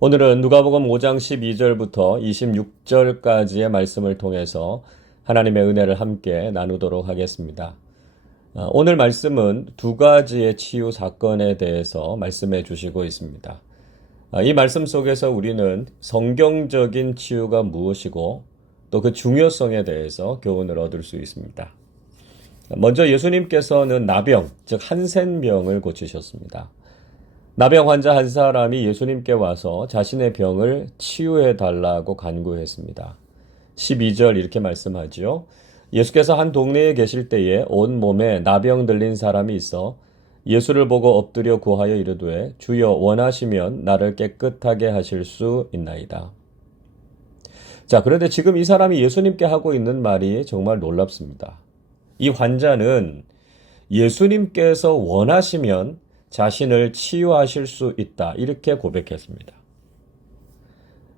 오늘은 누가복음 5장 12절부터 26절까지의 말씀을 통해서 하나님의 은혜를 함께 나누도록 하겠습니다. 오늘 말씀은 두 가지의 치유 사건에 대해서 말씀해 주시고 있습니다. 이 말씀 속에서 우리는 성경적인 치유가 무엇이고 또 그 중요성에 대해서 교훈을 얻을 수 있습니다. 먼저 예수님께서는 나병, 즉 한센병을 고치셨습니다. 나병 환자 한 사람이 예수님께 와서 자신의 병을 치유해 달라고 간구했습니다. 12절 이렇게 말씀하지요. 예수께서 한 동네에 계실 때에 온 몸에 나병 들린 사람이 있어 예수를 보고 엎드려 구하여 이르되 주여 원하시면 나를 깨끗하게 하실 수 있나이다. 자, 그런데 지금 이 사람이 예수님께 하고 있는 말이 정말 놀랍습니다. 이 환자는 예수님께서 원하시면 자신을 치유하실 수 있다. 이렇게 고백했습니다.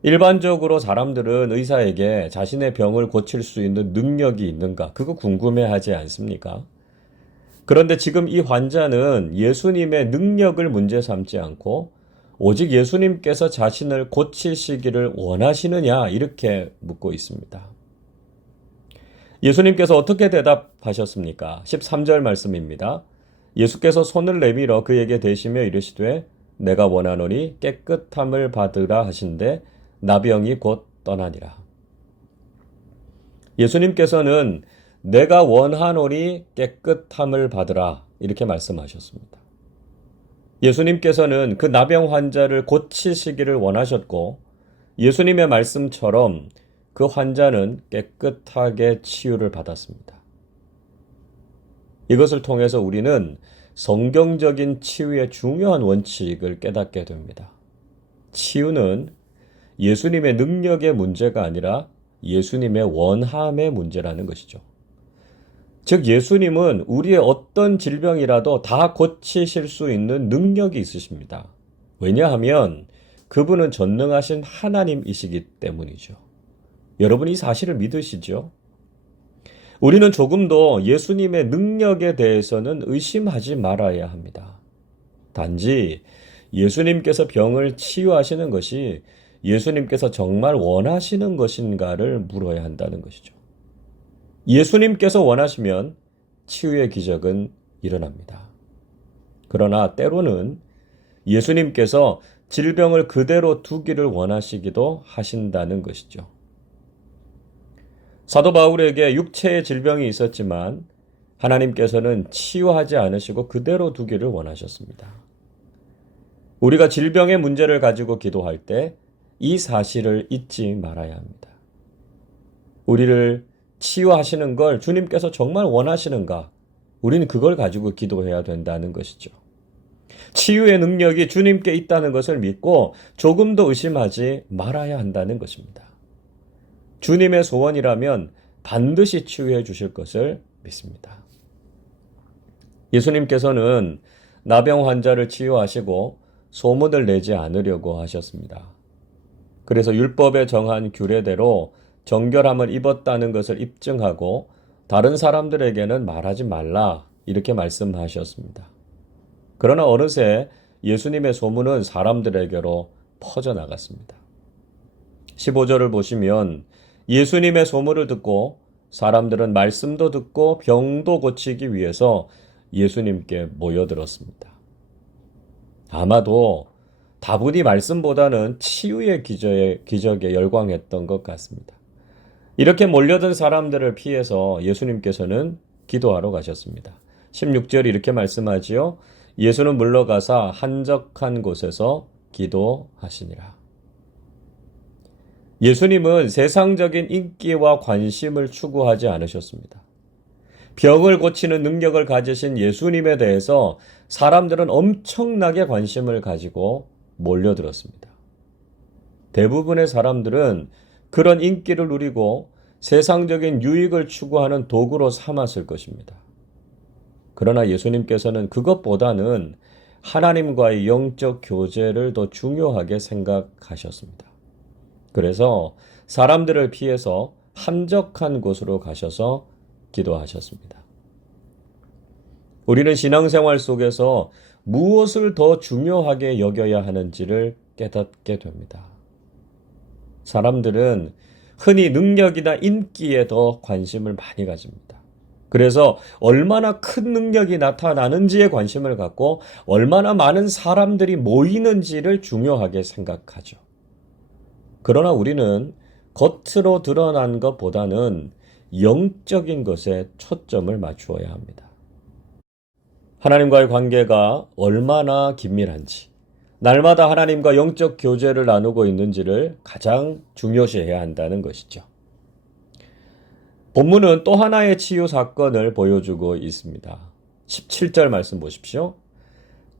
일반적으로 사람들은 의사에게 자신의 병을 고칠 수 있는 능력이 있는가? 그거 궁금해하지 않습니까? 그런데 지금 이 환자는 예수님의 능력을 문제 삼지 않고 오직 예수님께서 자신을 고치시기를 원하시느냐? 이렇게 묻고 있습니다. 예수님께서 어떻게 대답하셨습니까? 13절 말씀입니다. 예수께서 손을 내밀어 그에게 대시며 이르시되 내가 원하노니 깨끗함을 받으라 하신대 나병이 곧 떠나니라. 예수님께서는 내가 원하노니 깨끗함을 받으라 이렇게 말씀하셨습니다. 예수님께서는 그 나병 환자를 고치시기를 원하셨고 예수님의 말씀처럼 그 환자는 깨끗하게 치유를 받았습니다. 이것을 통해서 우리는 성경적인 치유의 중요한 원칙을 깨닫게 됩니다. 치유는 예수님의 능력의 문제가 아니라 예수님의 원함의 문제라는 것이죠. 즉 예수님은 우리의 어떤 질병이라도 다 고치실 수 있는 능력이 있으십니다. 왜냐하면 그분은 전능하신 하나님이시기 때문이죠. 여러분 이 사실을 믿으시죠? 우리는 조금도 예수님의 능력에 대해서는 의심하지 말아야 합니다. 단지 예수님께서 병을 치유하시는 것이 예수님께서 정말 원하시는 것인가를 물어야 한다는 것이죠. 예수님께서 원하시면 치유의 기적은 일어납니다. 그러나 때로는 예수님께서 질병을 그대로 두기를 원하시기도 하신다는 것이죠. 사도 바울에게 육체의 질병이 있었지만 하나님께서는 치유하지 않으시고 그대로 두기를 원하셨습니다. 우리가 질병의 문제를 가지고 기도할 때 이 사실을 잊지 말아야 합니다. 우리를 치유하시는 걸 주님께서 정말 원하시는가? 우리는 그걸 가지고 기도해야 된다는 것이죠. 치유의 능력이 주님께 있다는 것을 믿고 조금도 의심하지 말아야 한다는 것입니다. 주님의 소원이라면 반드시 치유해 주실 것을 믿습니다. 예수님께서는 나병 환자를 치유하시고 소문을 내지 않으려고 하셨습니다. 그래서 율법에 정한 규례대로 정결함을 입었다는 것을 입증하고 다른 사람들에게는 말하지 말라 이렇게 말씀하셨습니다. 그러나 어느새 예수님의 소문은 사람들에게로 퍼져나갔습니다. 15절을 보시면 예수님의 소문을 듣고 사람들은 말씀도 듣고 병도 고치기 위해서 예수님께 모여들었습니다. 아마도 다분히 말씀보다는 치유의 기적에 열광했던 것 같습니다. 이렇게 몰려든 사람들을 피해서 예수님께서는 기도하러 가셨습니다. 16절이 이렇게 말씀하지요. 예수는 물러가사 한적한 곳에서 기도하시니라. 예수님은 세상적인 인기와 관심을 추구하지 않으셨습니다. 병을 고치는 능력을 가지신 예수님에 대해서 사람들은 엄청나게 관심을 가지고 몰려들었습니다. 대부분의 사람들은 그런 인기를 누리고 세상적인 유익을 추구하는 도구로 삼았을 것입니다. 그러나 예수님께서는 그것보다는 하나님과의 영적 교제를 더 중요하게 생각하셨습니다. 그래서 사람들을 피해서 한적한 곳으로 가셔서 기도하셨습니다. 우리는 신앙생활 속에서 무엇을 더 중요하게 여겨야 하는지를 깨닫게 됩니다. 사람들은 흔히 능력이나 인기에 더 관심을 많이 가집니다. 그래서 얼마나 큰 능력이 나타나는지에 관심을 갖고 얼마나 많은 사람들이 모이는지를 중요하게 생각하죠. 그러나 우리는 겉으로 드러난 것보다는 영적인 것에 초점을 맞추어야 합니다. 하나님과의 관계가 얼마나 긴밀한지, 날마다 하나님과 영적 교제를 나누고 있는지를 가장 중요시해야 한다는 것이죠. 본문은 또 하나의 치유 사건을 보여주고 있습니다. 17절 말씀 보십시오.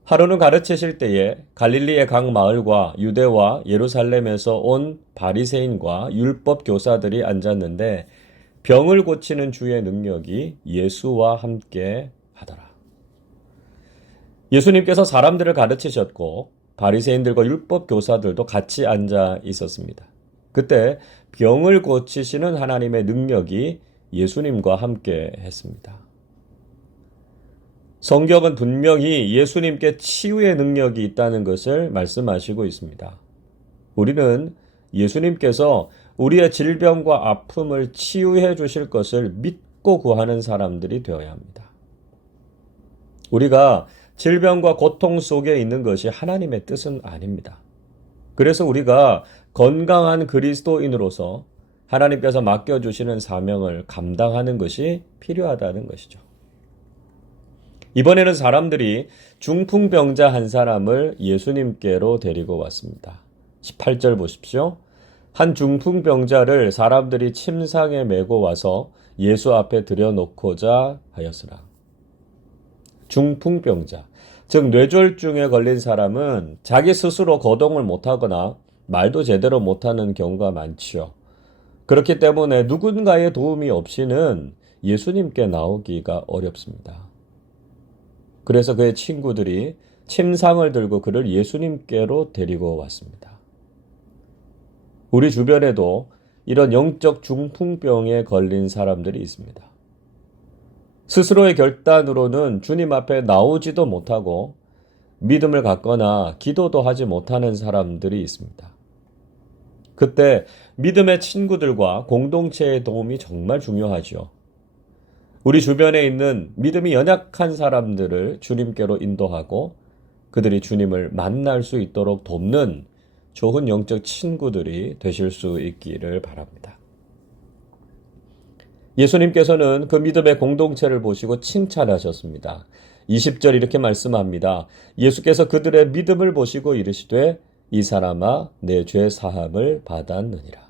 하루는 가르치실 때에 갈릴리의 각 마을과 유대와 예루살렘에서 온 바리새인과 율법 교사들이 앉았는데 병을 고치는 주의 능력이 예수와 함께 하더라. 예수님께서 사람들을 가르치셨고 바리새인들과 율법 교사들도 같이 앉아 있었습니다. 그때 병을 고치시는 하나님의 능력이 예수님과 함께 했습니다. 성경은 분명히 예수님께 치유의 능력이 있다는 것을 말씀하시고 있습니다. 우리는 예수님께서 우리의 질병과 아픔을 치유해 주실 것을 믿고 구하는 사람들이 되어야 합니다. 우리가 질병과 고통 속에 있는 것이 하나님의 뜻은 아닙니다. 그래서 우리가 건강한 그리스도인으로서 하나님께서 맡겨주시는 사명을 감당하는 것이 필요하다는 것이죠. 이번에는 사람들이 중풍병자 한 사람을 예수님께로 데리고 왔습니다. 18절 보십시오. 한 중풍병자를 사람들이 침상에 메고 와서 예수 앞에 들여놓고자 하였으나. 중풍병자, 즉 뇌졸중에 걸린 사람은 자기 스스로 거동을 못하거나 말도 제대로 못하는 경우가 많지요. 그렇기 때문에 누군가의 도움이 없이는 예수님께 나오기가 어렵습니다. 그래서 그의 친구들이 침상을 들고 그를 예수님께로 데리고 왔습니다. 우리 주변에도 이런 영적 중풍병에 걸린 사람들이 있습니다. 스스로의 결단으로는 주님 앞에 나오지도 못하고 믿음을 갖거나 기도도 하지 못하는 사람들이 있습니다. 그때 믿음의 친구들과 공동체의 도움이 정말 중요하죠. 우리 주변에 있는 믿음이 연약한 사람들을 주님께로 인도하고 그들이 주님을 만날 수 있도록 돕는 좋은 영적 친구들이 되실 수 있기를 바랍니다. 예수님께서는 그 믿음의 공동체를 보시고 칭찬하셨습니다. 20절 이렇게 말씀합니다. 예수께서 그들의 믿음을 보시고 이르시되 이 사람아 내 죄 사함을 받았느니라.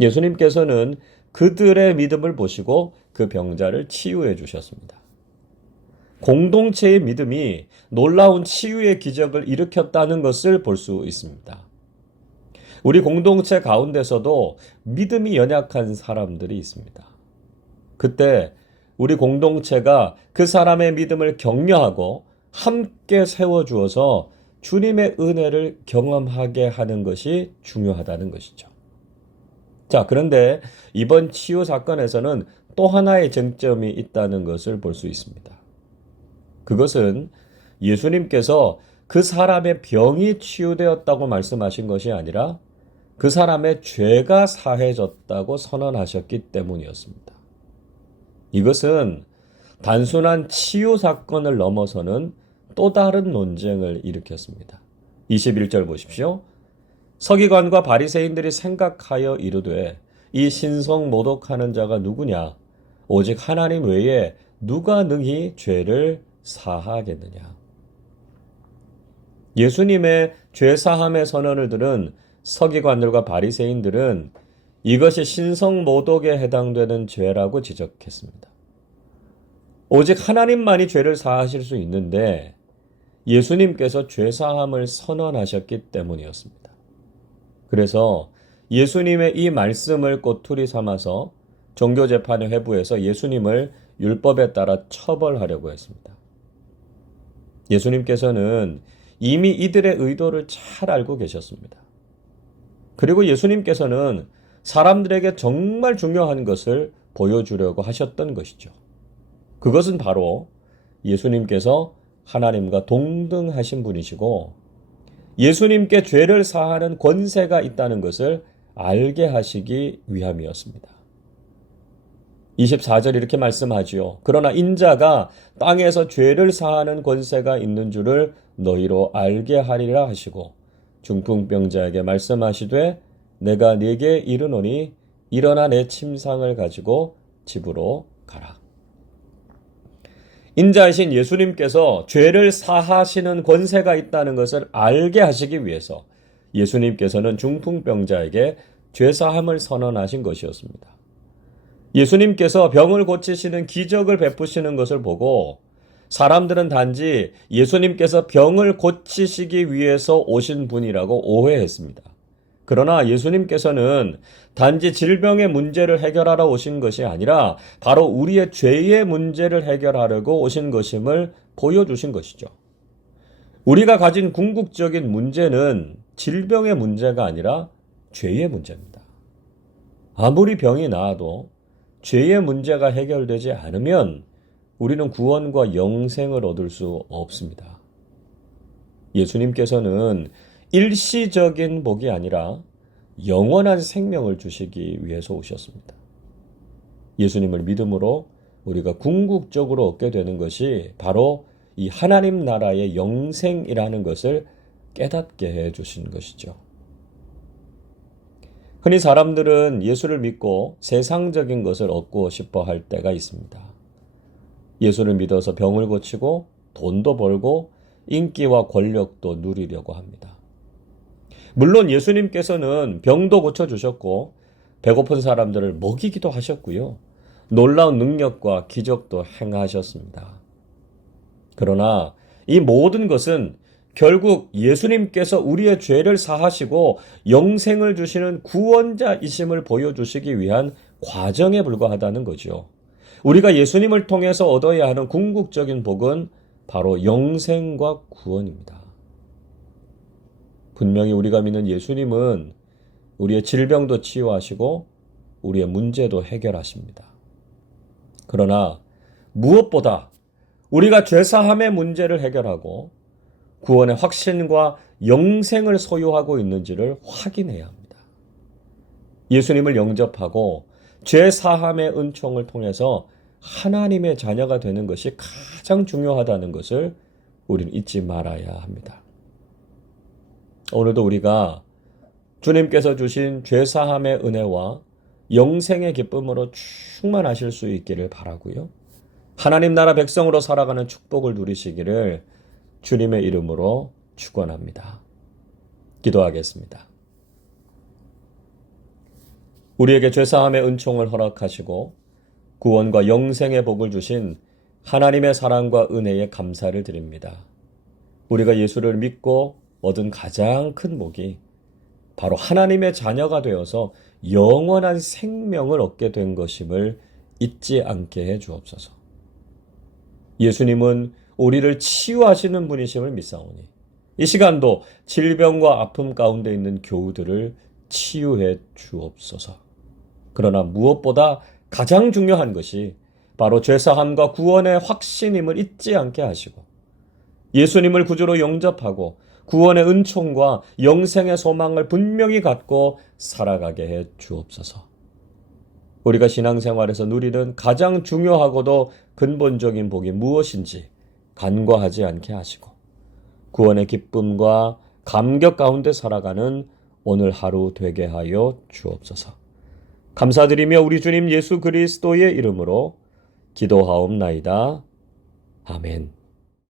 예수님께서는 그들의 믿음을 보시고 그 병자를 치유해 주셨습니다. 공동체의 믿음이 놀라운 치유의 기적을 일으켰다는 것을 볼 수 있습니다. 우리 공동체 가운데서도 믿음이 연약한 사람들이 있습니다. 그때 우리 공동체가 그 사람의 믿음을 격려하고 함께 세워주어서 주님의 은혜를 경험하게 하는 것이 중요하다는 것이죠. 자, 그런데 이번 치유 사건에서는 또 하나의 쟁점이 있다는 것을 볼 수 있습니다. 그것은 예수님께서 그 사람의 병이 치유되었다고 말씀하신 것이 아니라 그 사람의 죄가 사해졌다고 선언하셨기 때문이었습니다. 이것은 단순한 치유 사건을 넘어서는 또 다른 논쟁을 일으켰습니다. 21절 보십시오. 서기관과 바리새인들이 생각하여 이르되 이 신성 모독하는 자가 누구냐? 오직 하나님 외에 누가 능히 죄를 사하겠느냐? 예수님의 죄사함의 선언을 들은 서기관들과 바리새인들은 이것이 신성 모독에 해당되는 죄라고 지적했습니다. 오직 하나님만이 죄를 사하실 수 있는데 예수님께서 죄사함을 선언하셨기 때문이었습니다. 그래서 예수님의 이 말씀을 꼬투리 삼아서 종교재판의 회부에서 예수님을 율법에 따라 처벌하려고 했습니다. 예수님께서는 이미 이들의 의도를 잘 알고 계셨습니다. 그리고 예수님께서는 사람들에게 정말 중요한 것을 보여주려고 하셨던 것이죠. 그것은 바로 예수님께서 하나님과 동등하신 분이시고 예수님께 죄를 사하는 권세가 있다는 것을 알게 하시기 위함이었습니다. 24절 이렇게 말씀하지요. 그러나 인자가 땅에서 죄를 사하는 권세가 있는 줄을 너희로 알게 하리라 하시고 중풍병자에게 말씀하시되 내가 네게 이르노니 일어나 내 침상을 가지고 집으로 가라. 인자이신 예수님께서 죄를 사하시는 권세가 있다는 것을 알게 하시기 위해서 예수님께서는 중풍병자에게 죄사함을 선언하신 것이었습니다. 예수님께서 병을 고치시는 기적을 베푸시는 것을 보고 사람들은 단지 예수님께서 병을 고치시기 위해서 오신 분이라고 오해했습니다. 그러나 예수님께서는 단지 질병의 문제를 해결하러 오신 것이 아니라 바로 우리의 죄의 문제를 해결하려고 오신 것임을 보여주신 것이죠. 우리가 가진 궁극적인 문제는 질병의 문제가 아니라 죄의 문제입니다. 아무리 병이 나아도 죄의 문제가 해결되지 않으면 우리는 구원과 영생을 얻을 수 없습니다. 예수님께서는 일시적인 복이 아니라 영원한 생명을 주시기 위해서 오셨습니다. 예수님을 믿음으로 우리가 궁극적으로 얻게 되는 것이 바로 이 하나님 나라의 영생이라는 것을 깨닫게 해 주신 것이죠. 흔히 사람들은 예수를 믿고 세상적인 것을 얻고 싶어 할 때가 있습니다. 예수를 믿어서 병을 고치고 돈도 벌고 인기와 권력도 누리려고 합니다. 물론 예수님께서는 병도 고쳐주셨고 배고픈 사람들을 먹이기도 하셨고요. 놀라운 능력과 기적도 행하셨습니다. 그러나 이 모든 것은 결국 예수님께서 우리의 죄를 사하시고 영생을 주시는 구원자이심을 보여주시기 위한 과정에 불과하다는 거죠. 우리가 예수님을 통해서 얻어야 하는 궁극적인 복은 바로 영생과 구원입니다. 분명히 우리가 믿는 예수님은 우리의 질병도 치유하시고 우리의 문제도 해결하십니다. 그러나 무엇보다 우리가 죄사함의 문제를 해결하고 구원의 확신과 영생을 소유하고 있는지를 확인해야 합니다. 예수님을 영접하고 죄사함의 은총을 통해서 하나님의 자녀가 되는 것이 가장 중요하다는 것을 우리는 잊지 말아야 합니다. 오늘도 우리가 주님께서 주신 죄사함의 은혜와 영생의 기쁨으로 충만하실 수 있기를 바라고요. 하나님 나라 백성으로 살아가는 축복을 누리시기를 주님의 이름으로 축원합니다. 기도하겠습니다. 우리에게 죄사함의 은총을 허락하시고 구원과 영생의 복을 주신 하나님의 사랑과 은혜에 감사를 드립니다. 우리가 예수를 믿고 얻은 가장 큰 복이 바로 하나님의 자녀가 되어서 영원한 생명을 얻게 된 것임을 잊지 않게 해 주옵소서. 예수님은 우리를 치유하시는 분이심을 믿사오니 이 시간도 질병과 아픔 가운데 있는 교우들을 치유해 주옵소서. 그러나 무엇보다 가장 중요한 것이 바로 죄사함과 구원의 확신임을 잊지 않게 하시고 예수님을 구주로 영접하고 구원의 은총과 영생의 소망을 분명히 갖고 살아가게 해 주옵소서. 우리가 신앙생활에서 누리는 가장 중요하고도 근본적인 복이 무엇인지 간과하지 않게 하시고 구원의 기쁨과 감격 가운데 살아가는 오늘 하루 되게 하여 주옵소서. 감사드리며 우리 주님 예수 그리스도의 이름으로 기도하옵나이다. 아멘.